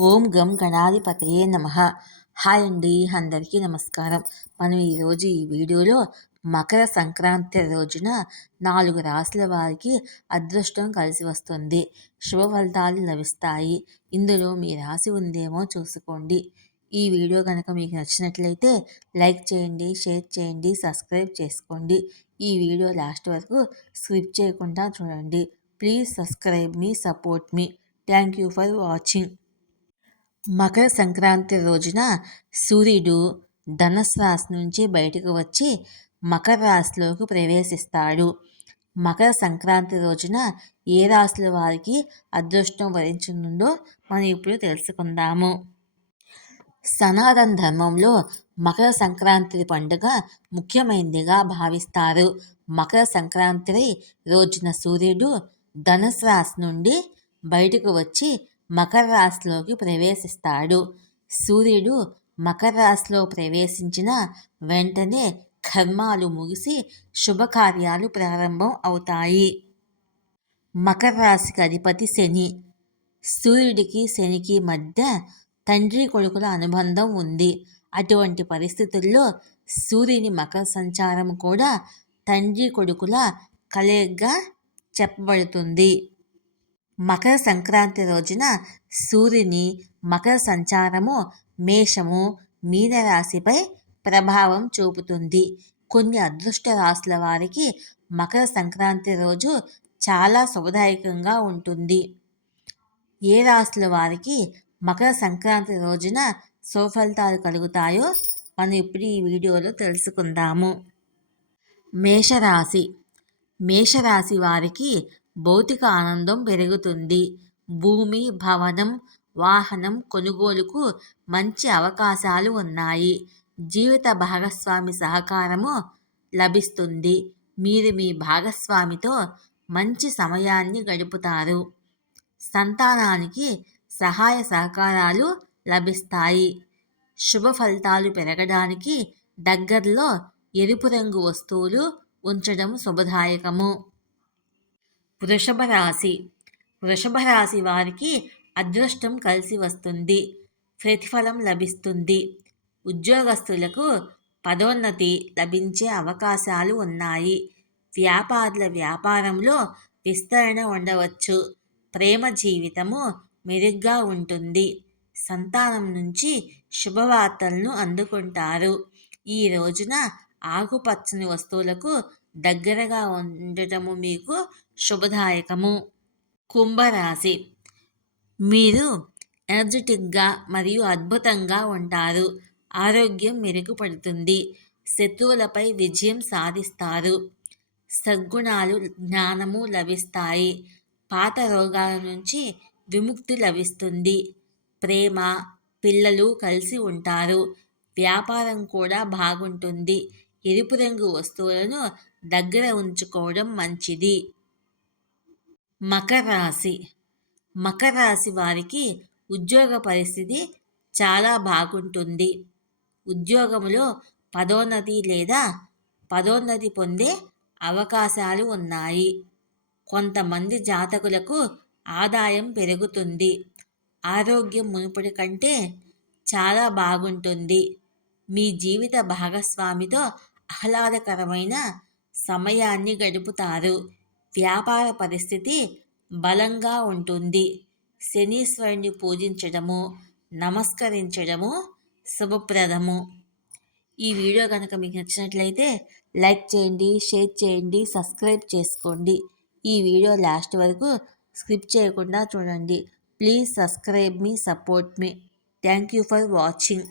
ఓం గం గణాధిపతయే నమ. హాయ్ అండి అందరికీ నమస్కారం. మనం ఈరోజు ఈ వీడియోలో మకర సంక్రాంతి రోజున నాలుగు రాశుల వారికి అదృష్టం కలిసి వస్తుంది. శుభ ఫలితాలు లభిస్తాయి. ఇందులో మీ రాశి ఉందేమో చూసుకోండి. ఈ వీడియో కనుక మీకు నచ్చినట్లయితే లైక్ చేయండి షేర్ చేయండి సబ్స్క్రైబ్ చేసుకోండి. ఈ వీడియో లాస్ట్ వరకు స్క్రిప్ చేయకుండా చూడండి. ప్లీజ్ సబ్స్క్రైబ్ మీ support me. Thank you for watching. Makara Sankranti రోజున సూర్యుడు ధనస్సు రాశి నుంచి బయటకు వచ్చి మకర రాశిలోకి ప్రవేశిస్తాడు. మకర సంక్రాంతి రోజున ఏ రాశుల వారికి అదృష్టం వరించనుందో మనం ఇప్పుడు తెలుసుకుందాము. సనాతన ధర్మంలో మకర సంక్రాంతి పండుగ ముఖ్యమైనదిగా భావిస్తారు. మకర సంక్రాంతి రోజున సూర్యుడు ధనుసు రాశి నుండి బయటకు వచ్చి మకర రాశిలోకి ప్రవేశిస్తాడు. సూర్యుడు మకర రాశిలో ప్రవేశించిన వెంటనే కర్మాలు ముగిసి శుభకార్యాలు ప్రారంభం అవుతాయి. మకర రాశికి అధిపతి శని. సూర్యుడికి శనికి మధ్య తండ్రి కొడుకుల అనుబంధం ఉంది. అటువంటి పరిస్థితుల్లో సూర్యుని మకర సంచారం కూడా తండ్రి కొడుకుల కలయిగ్గా చెప్పబడుతుంది. మకర సంక్రాంతి రోజున సూర్యుని మకర సంచారము మేషము మీనరాశిపై ప్రభావం చూపుతుంది. కొన్ని అదృష్ట రాశుల వారికి మకర సంక్రాంతి రోజు చాలా శుభదాయకంగా ఉంటుంది. ఏ రాశుల వారికి మకర సంక్రాంతి రోజున సుఫలితాలు కలుగుతాయో మనం ఇప్పుడు ఈ వీడియోలో తెలుసుకుందాము. మేషరాశి. మేషరాశి వారికి భౌతిక ఆనందం పెరుగుతుంది. భూమి భవనం వాహనం కొనుగోలుకు మంచి అవకాశాలు ఉన్నాయి. జీవిత భాగస్వామి సహకారము లభిస్తుంది. మీరు మీ భాగస్వామితో మంచి సమయాన్ని గడుపుతారు. సంతానానికి సహాయ సహకారాలు లభిస్తాయి. శుభ ఫలితాలు పెరగడానికి దగ్గరలో ఎరుపు రంగు వస్తువులు ఉంచడం శుభదాయకము. వృషభ రాశి. వృషభ రాశి వారికి అదృష్టం కలిసి వస్తుంది. ప్రతిఫలం లభిస్తుంది. ఉద్యోగస్తులకు పదోన్నతి లభించే అవకాశాలు ఉన్నాయి. వ్యాపారుల వ్యాపారంలో విస్తరణ ఉండవచ్చు. ప్రేమ జీవితము మెరుగ్గా ఉంటుంది. సంతానం నుంచి శుభవార్తలను అందుకుంటారు. ఈ రోజున ఆకుపచ్చని వస్తువులకు దగ్గరగా ఉండటము మీకు శుభదాయకము. కుంభరాశి. మీరు ఎనర్జెటిక్గా మరియు అద్భుతంగా ఉంటారు. ఆరోగ్యం మెరుగుపడుతుంది. శత్రువులపై విజయం సాధిస్తారు. సద్గుణాలు జ్ఞానము లభిస్తాయి. పాత రోగాల నుంచి విముక్తి లభిస్తుంది. ప్రేమ పిల్లలు కలిసి ఉంటారు. వ్యాపారం కూడా బాగుంటుంది. ఎరుపు రంగు వస్తువులను దగ్గర ఉంచుకోవడం మంచిది. మకర రాశి. మకర రాశి వారికి ఉద్యోగ పరిస్థితి చాలా బాగుంటుంది. ఉద్యోగంలో పదోన్నతి లేదా పదోన్నతి పొందే అవకాశాలు ఉన్నాయి. కొంతమంది జాతకులకు ఆదాయం పెరుగుతుంది. ఆరోగ్యం మునుపటి కంటే చాలా బాగుంటుంది. మీ జీవిత భాగస్వామితో ఆహ్లాదకరమైన సమయాన్ని గడుపుతారు. వ్యాపార పరిస్థితి బలంగా ఉంటుంది. శనీశ్వరుని పూజించడము నమస్కరించడము శుభప్రదము. ఈ వీడియో కనుక మీకు నచ్చినట్లయితే లైక్ చేయండి షేర్ చేయండి సబ్స్క్రైబ్ చేసుకోండి. ఈ వీడియో లాస్ట్ వరకు స్కిప్ చేయకుండా చూడండి. ప్లీజ్ సబ్స్క్రైబ్ మీ support me. Thank you for watching.